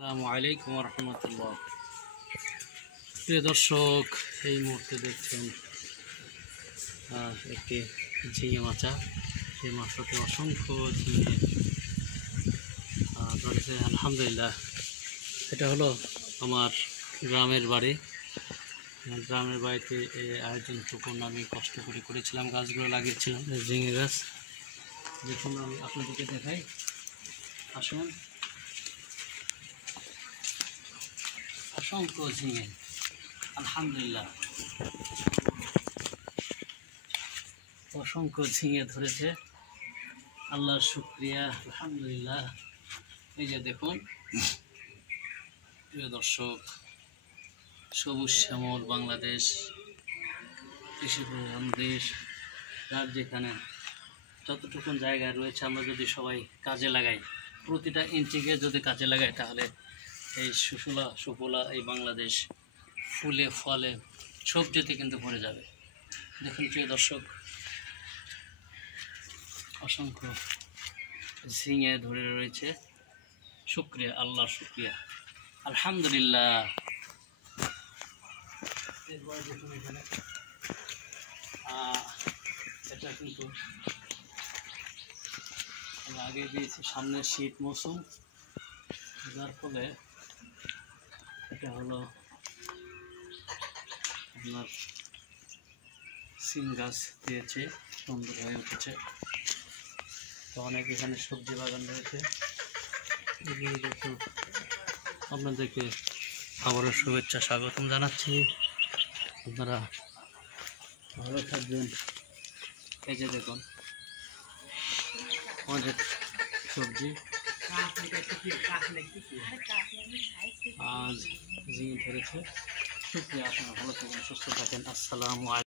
আসসালামু আলাইকুম রহমতুল্লাহ। প্রিয় দর্শক, এই মুহূর্তে দেখছেন একটি ঝিঙে মাচা। সেই মাছটাতে অসংখ্য ঝিঙে ধরেছে আলহামদুলিল্লাহ। এটা হলো আমার গ্রামের বাড়ি। গ্রামের বাড়িতে এই আয়োজনটুকু আমি কষ্ট করে করেছিলাম, গাছগুলো লাগিয়েছিলাম ঝিঙে গাছ। দেখুন, আমি আপনাদেরকে দেখাই, আসুন। অসংখ্য ঝিঙে আলহামদুলিল্লাহ, অসংখ্য ঝিঙে ধরেছে, আল্লাহর শুকরিয়া আলহামদুলিল্লাহ। এই যে দেখুন প্রিয় দর্শক, সবুজ শ্যামল বাংলাদেশ, কৃষি প্রধান দেশ। যার যেখানে যতটুকুন জায়গা রয়েছে, আমরা যদি সবাই কাজে লাগাই, প্রতিটা ইঞ্চিকে যদি কাজে লাগাই, তাহলে এই সুফলা এই বাংলাদেশ ফুলে ফলে সবজিতে কিন্তু ভরে যাবে। দেখুন প্রিয় দর্শক, অসংখ্য ঝিঙে ধরে রয়েছে। শুকরিয়া, আল্লাহর শুকরিয়া আলহামদুলিল্লাহ। এরপরে দেখুন এখানে এটা কিন্তু আগে দিয়েছি, সামনে শীত মৌসুম, যার ফলে এটা হলো আপনার সিম গাছ দিয়েছে, সুন্দর হয়ে উঠেছে। তো অনেক এখানে সবজি বাগান রয়েছে। আপনাদেরকে আবারও শুভেচ্ছা স্বাগতম জানাচ্ছি। আপনারা ভালো থাকবেন। এই যে দেখুন অনেক সবজি আজ ঝিঙে ধরেছে। শুকরিয়া, আপনারা ভালো থাকেন, সুস্থ থাকেন। আসসালামু আলাইকুম।